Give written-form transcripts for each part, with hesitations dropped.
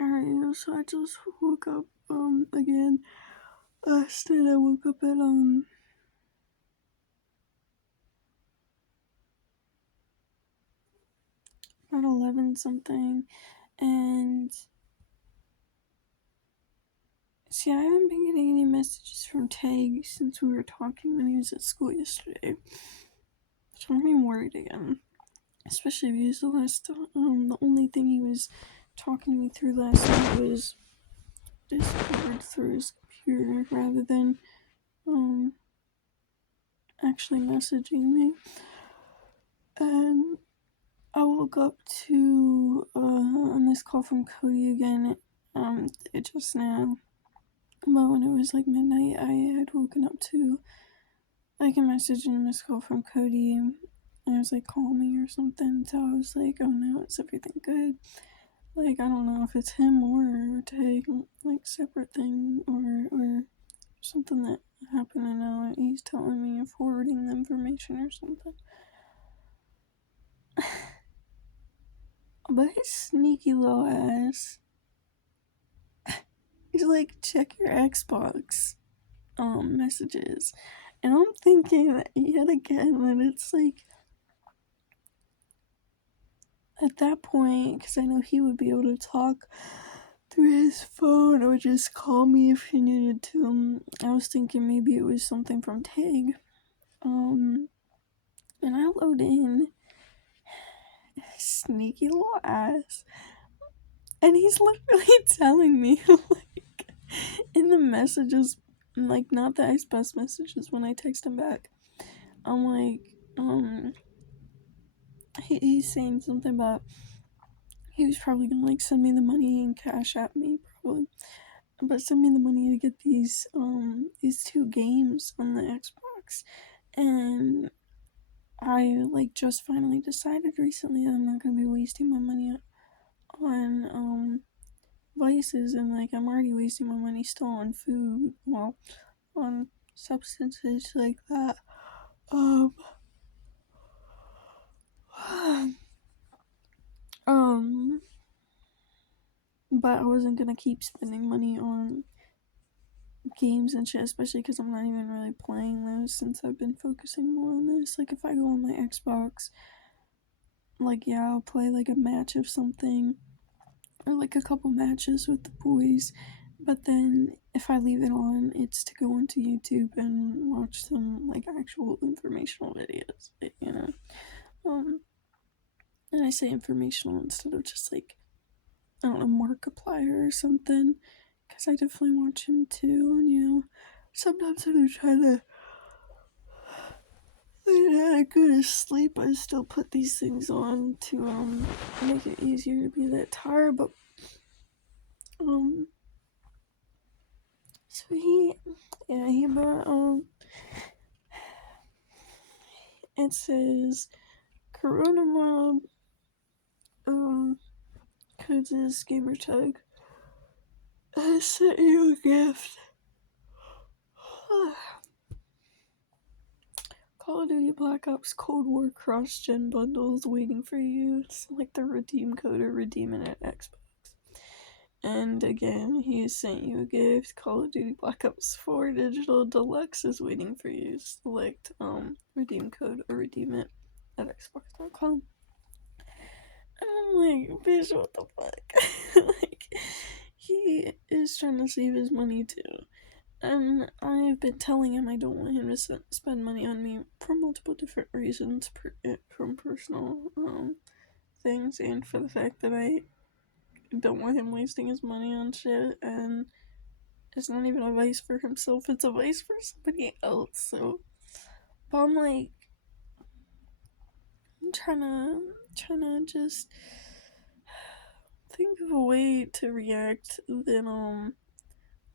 Alright, so I just woke up, again. Last night I woke up at, about 11 something, and see, I haven't been getting any messages from Tag since we were talking when he was at school yesterday, so I'm getting worried again, especially because the only thing he was talking to me through last night was Discord through his computer rather than, actually messaging me. And I woke up to a missed call from Cody again, just now. But when it was like midnight, I had woken up to like a message and a missed call from Cody. And I was like, call me or something. So I was like, oh no, is everything good? Like, I don't know if it's him or Tag, like, separate thing or something that happened, and now he's telling me and forwarding the information or something. But his sneaky little ass, he's like, check your Xbox messages. And I'm thinking yet again that it's like, at that point, because I know he would be able to talk through his phone or just call me if he needed to. I was thinking maybe it was something from Tag. And I load in, sneaky little ass, and he's literally telling me, like, in the messages, like, not the Xbox messages, when I text him back, I'm like, he's saying something about he was probably gonna, like, send me the money and cash at me, probably, but send me the money to get these two games on the Xbox. And I, like, just finally decided recently that I'm not gonna be wasting my money on vices, and, like, I'm already wasting my money still on food, well, on substances like that. Um, but I wasn't gonna keep spending money on games and shit, especially because I'm not even really playing those since I've been focusing more on this. Like, if I go on my Xbox, like, yeah, I'll play, like, a match of something, or, like, a couple matches with the boys, but then if I leave it on, it's to go onto YouTube and watch some, like, actual informational videos, you know? And I say informational instead of just, like, I don't know, Markiplier or something, because I definitely watch him too, and, you know, sometimes when I'm trying to go to sleep, I still put these things on to, make it easier to be that tired, but, so he bought, it says, Corona Mob, codes is gamertag. I sent you a gift. Call of Duty Black Ops Cold War cross-gen bundles waiting for you. It's like the redeem code or redeem it at Xbox. And again, he sent you a gift. Call of Duty Black Ops 4 Digital Deluxe is waiting for you. Select redeem code or redeem it at Xbox.com. And I'm like, bitch, what the fuck? Like, he is trying to save his money too. And I've been telling him I don't want him to spend money on me for multiple different reasons, from personal things, and for the fact that I don't want him wasting his money on shit. And it's not even a vice for himself; it's a vice for somebody else. So, but I'm like, I'm trying to just think of a way to react that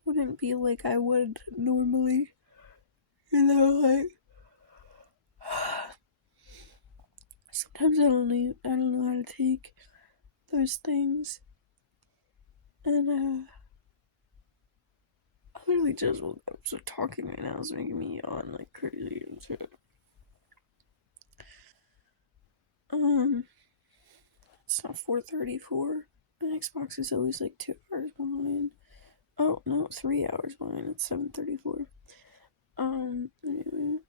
wouldn't be like I would normally, you know, like. Sometimes I don't know how to take those things, and I literally just woke up, so talking right now is making me yawn like crazy and shit. It's not 4:34. My Xbox is always like 2 hours behind. Oh no, 3 hours behind. It's 7:34. Anyway.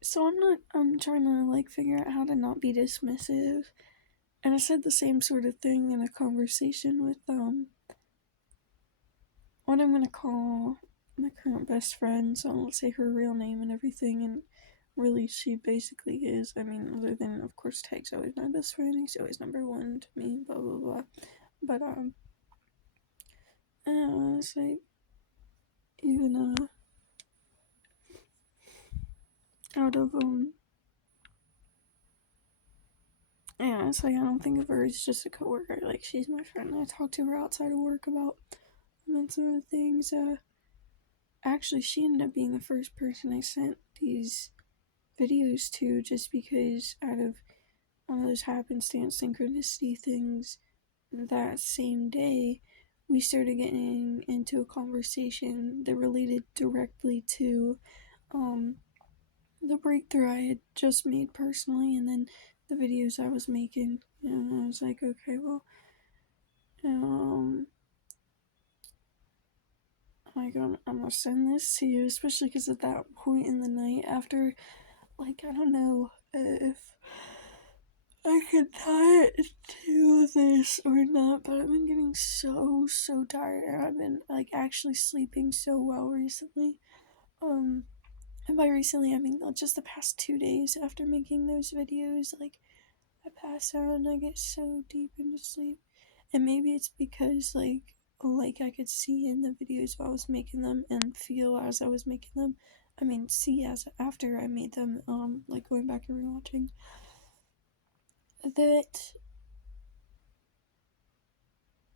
So I'm trying to like figure out how to not be dismissive. And I said the same sort of thing in a conversation with what I'm gonna call my current best friend, so I won't say her real name and everything, and really she basically is, I mean, other than of course Tag's always my best friend, he's always number one to me, blah blah blah. But it's like even out of yeah, it's like I don't think of her as just a coworker, like she's my friend. I talk to her outside of work about immense other things. Actually she ended up being the first person I sent these videos to, just because out of one of those happenstance synchronicity things, that same day we started getting into a conversation that related directly to the breakthrough I had just made personally, and then the videos I was making. And I was like, okay, well, like I'm gonna send this to you, especially because at that point in the night, after, like, I don't know if I can tie it to this or not, but I've been getting so tired, and I've been like actually sleeping so well recently. And by recently I mean just the past 2 days after making those videos, like I pass out and I get so deep into sleep. And maybe it's because like I could see in the videos while I was making them and feel as I was making them. I mean, see as after I made them, like going back and rewatching, that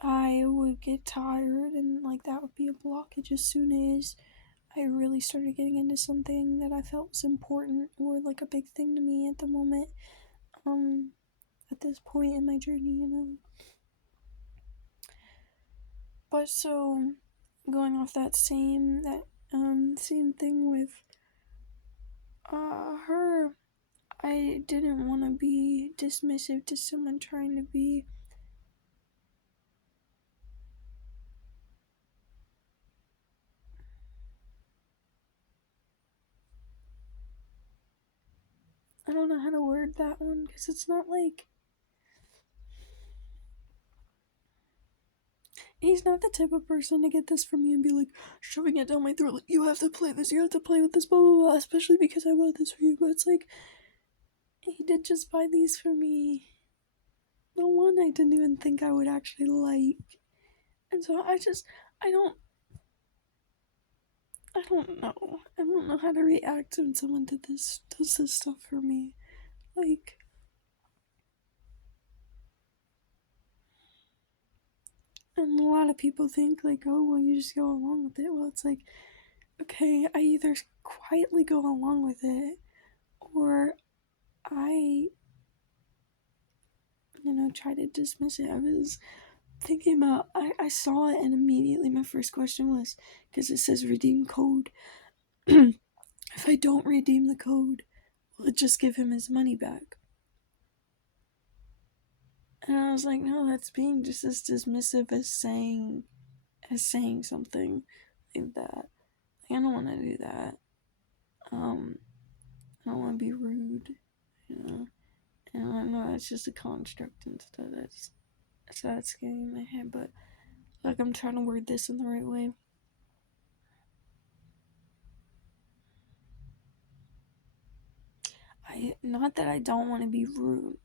I would get tired and like that would be a blockage as soon as I really started getting into something that I felt was important or like a big thing to me at the moment, at this point in my journey. But so going off that same thing with her, I didn't want to be dismissive to someone trying to be I don't know how to word that one, because it's not like he's not the type of person to get this from me and be like shoving it down my throat, like, you have to play this, you have to play with this, blah blah blah, especially because I want this for you. But it's like, he did just buy these for me. The one I didn't even think I would actually like. And so I don't I don't know. I don't know how to react when someone does this stuff for me. Like, and a lot of people think like, oh well, you just go along with it. Well, it's like, okay, I either quietly go along with it, or I, try to dismiss it. I was thinking about, I saw it and immediately my first question was, because it says redeem code, if I don't redeem the code, will it just give him his money back? And I was like, no, that's being just as dismissive as saying something like that. I don't want to do that. I don't want to be rude, And I know that's just a construct and stuff. That's getting in my head, but like I'm trying to word this in the right way. Not that I don't want to be rude,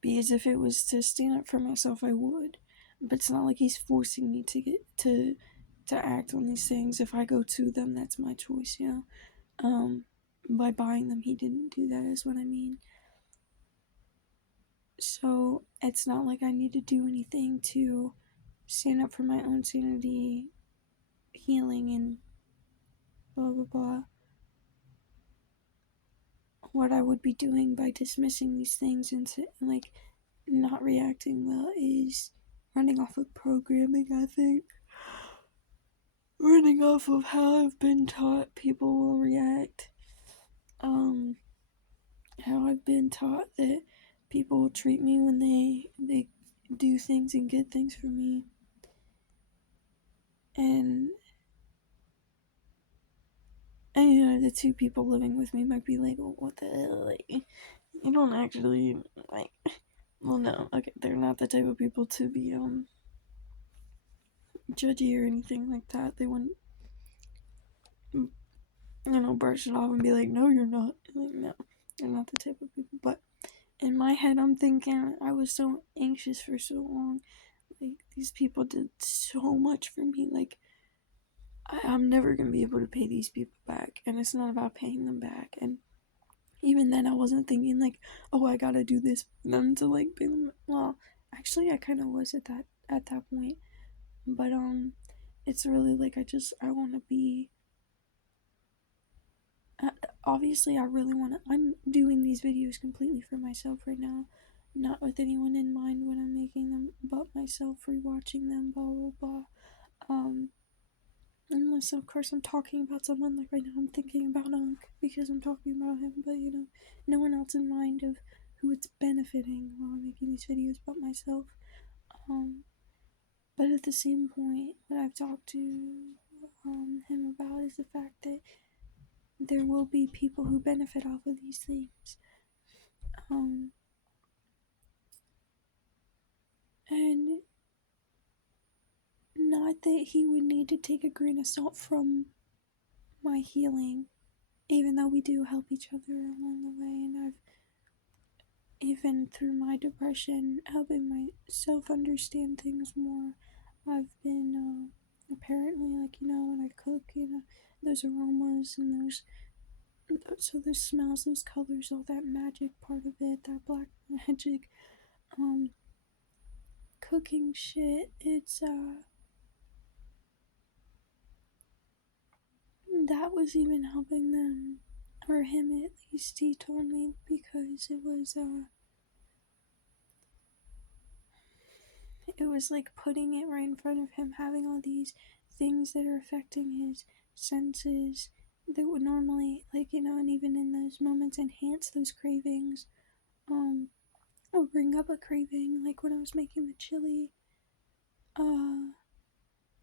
because if it was to stand up for myself, I would. But it's not like he's forcing me to get to act on these things. If I go to them, that's my choice, By buying them, he didn't do that, is what I mean. So it's not like I need to do anything to stand up for my own sanity, healing, and blah blah blah. What I would be doing by dismissing these things and like not reacting well is running off of programming, I think. running off of how I've been taught people will react. How I've been taught that people will treat me when they do things and get things for me. And you know, the two people living with me might be like, well, what the hell? Like, you don't actually, like, well, no, okay, they're not the type of people to be, judgy or anything like that. They wouldn't, you know, brush it off and be like, no, you're not. Like, no, they're not the type of people. But in my head, I'm thinking, I was so anxious for so long. Like, these people did so much for me. Like, I'm never gonna be able to pay these people back. And it's not about paying them back. And even then, I wasn't thinking, like, oh, I gotta do this for them to, like, pay them. Well, actually, I kind of was at that point. But, it's really, like, I want to be, obviously, I really want to, I'm doing these videos completely for myself right now, not with anyone in mind when I'm making them, but myself, rewatching them, blah, blah, blah, unless, of course, I'm talking about someone, like, right now, I'm thinking about Unk, because I'm talking about him, but, you know, no one else in mind of who it's benefiting while I'm making these videos but myself, but at the same point, what I've talked to, him about is the fact that there will be people who benefit off of these things. And not that he would need to take a grain of salt from my healing, even though we do help each other along the way, and I've, even through my depression, helping myself understand things more. I've been, apparently, like, you know, when I cook, you know, those aromas and those smells, those colors, all that magic part of it, that black magic, cooking shit, it's, that was even helping them, or him at least, he told me, because it was like putting it right in front of him, having all these things that are affecting his senses that would normally, like, you know, and even in those moments enhance those cravings, or bring up a craving, like when I was making the chili, and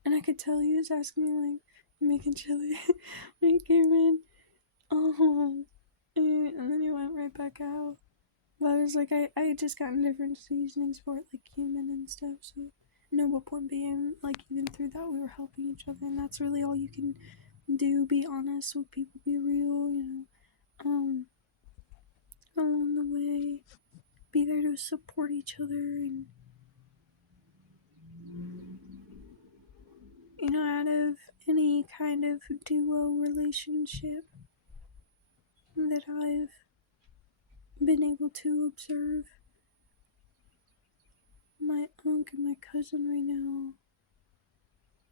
I could tell he was asking me, like, making chili when he came in, and then he went right back out. But I was like, I had just gotten different seasonings for it, like cumin and stuff, so, no, but point being, like, even through that, we were helping each other, and that's really all you can do, be honest with people, be real, you know, along the way, be there to support each other, and, you know, out of any kind of duo relationship that I've been able to observe, my uncle and my cousin right now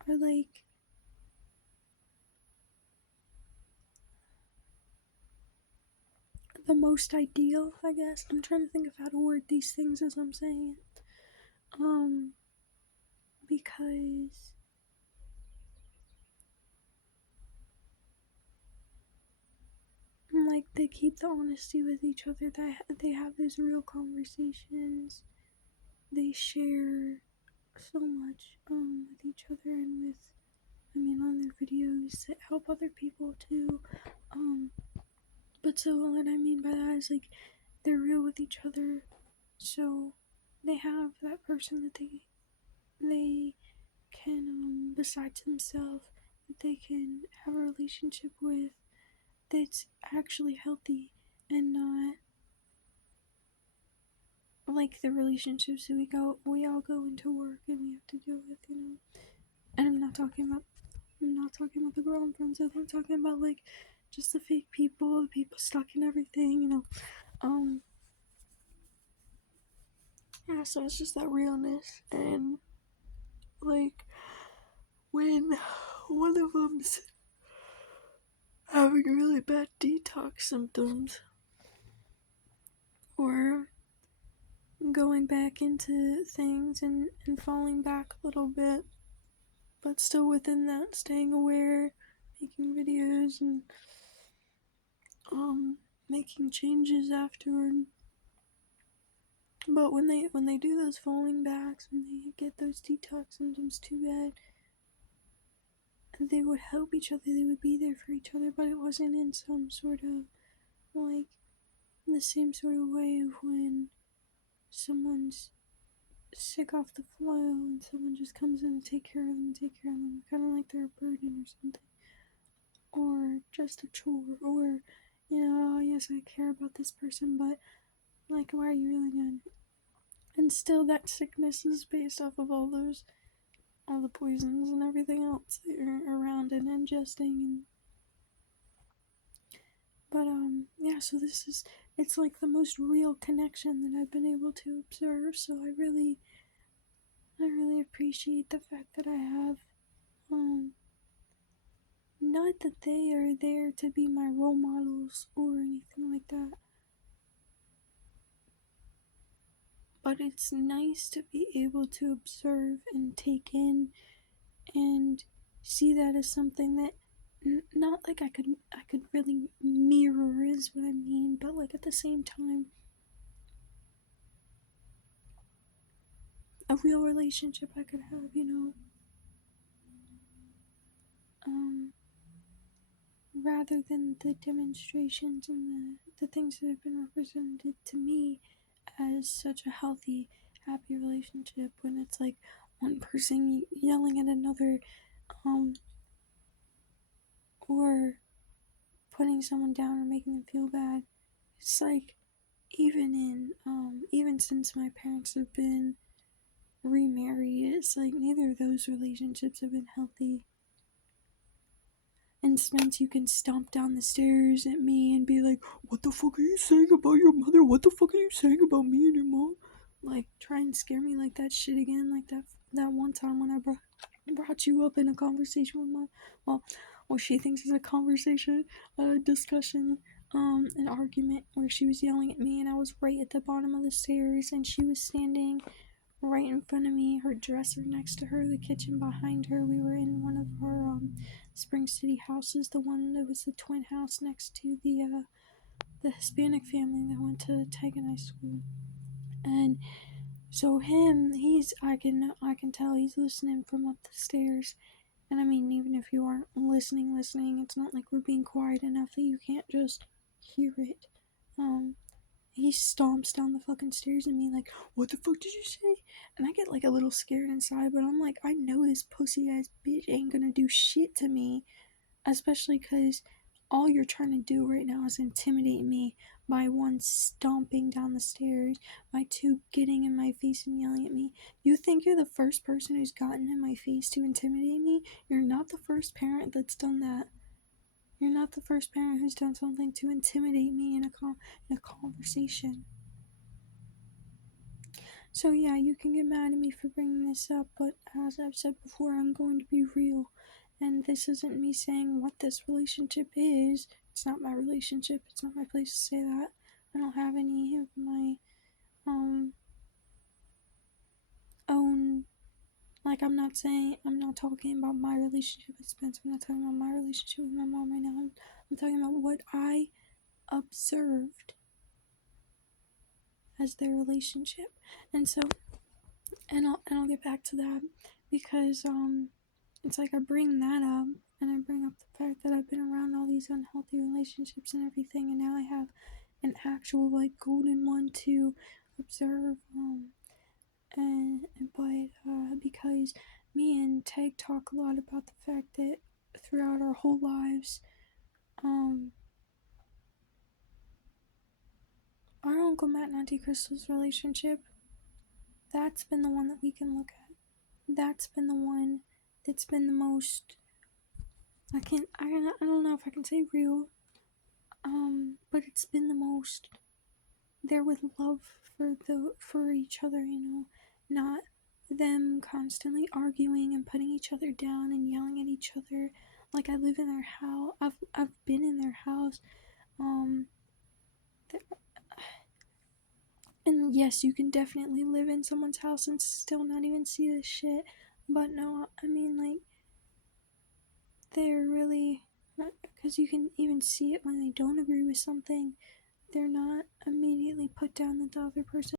are, like, the most ideal, I guess. I'm trying to think of how to word these things as I'm saying it. Because, like, they keep the honesty with each other, they have those real conversations, they share so much, with each other, and with, I mean, on their videos that help other people too, but so what I mean by that is, like, they're real with each other, so they have that person that they can, besides themselves, that they can have a relationship with that's actually healthy, and not like the relationships that we all go into work and we have to deal with, you know. And I'm not talking about the girl I'm friends with. I'm talking about, like, just the fake people, the people stuck in everything, you know. Yeah, so it's just that realness, and, like, when one of them's having really bad detox symptoms, or going back into things and falling back a little bit, but still within that, staying aware, making videos, and making changes afterward. But when they do those falling backs, when they get those detox symptoms too bad, they would help each other, they would be there for each other, but it wasn't in some sort of, like, the same sort of way of when someone's sick off the flu and someone just comes in to take care of them, kind of like they're a burden or something. Or just a chore, or, oh yes, I care about this person, but, like, why are you really good? And still, that sickness is based off of all the poisons and everything else that you're around and ingesting. But, yeah, so it's like the most real connection that I've been able to observe, so I really appreciate the fact that I have, not that they are there to be my role models or anything like that, but it's nice to be able to observe and take in and see that as something that not like I could really mirror is what I mean, but like at the same time, a real relationship I could have, rather than the demonstrations and the things that have been represented to me as such a healthy, happy relationship, when it's like one person yelling at another, or putting someone down or making them feel bad. It's like, even since my parents have been remarried, it's like neither of those relationships have been healthy. And Spence, you can stomp down the stairs at me and be like, "What the fuck are you saying about your mother? What the fuck are you saying about me and your mom?" Like, try and scare me like that shit again, like that one time when I brought you up in a conversation with mom. Well, she thinks it's a conversation, a discussion, an argument where she was yelling at me and I was right at the bottom of the stairs and she was standing right in front of me, her dresser next to her, the kitchen behind her. We were in one of our Spring City houses, the one that was the twin house next to the Hispanic family that went to Taganite school. And so I can tell he's listening from up the stairs. And I mean, even if you aren't listening, it's not like we're being quiet enough that you can't just hear it. He stomps down the fucking stairs at me like, "What the fuck did you say?" And I get like a little scared inside, but I'm like, I know this pussy ass bitch ain't gonna do shit to me, especially because all you're trying to do right now is intimidate me by one, stomping down the stairs, by two, getting in my face and yelling at me. You think you're the first person who's gotten in my face to intimidate me? You're not the first parent that's done that. You're not the first parent who's done something to intimidate me in a conversation. So yeah, you can get mad at me for bringing this up, but as I've said before, I'm going to be real. And this isn't me saying what this relationship is. It's not my relationship. It's not my place to say that. I don't have any of my own, like, I'm not talking about my relationship with Spence. I'm not talking about my relationship with my mom right now. I'm talking about what I observed as their relationship. And so, and I'll get back to that, because it's like I bring that up and I bring up the fact that I've been around all these unhealthy relationships and everything, and now I have an actual like golden one to observe. But because me and Teg talk a lot about the fact that throughout our whole lives, our Uncle Matt and Auntie Crystal's relationship, that's been the one that we can look at. That's been the one that's been the most, I don't know if I can say real, but it's been the most there with love for each other, not them constantly arguing and putting each other down and yelling at each other. Like, I live in their house. I've been in their house. And yes, you can definitely live in someone's house and still not even see this shit. But no, I mean, like, they're really, because you can even see it when they don't agree with something, they're not immediately put down that the other person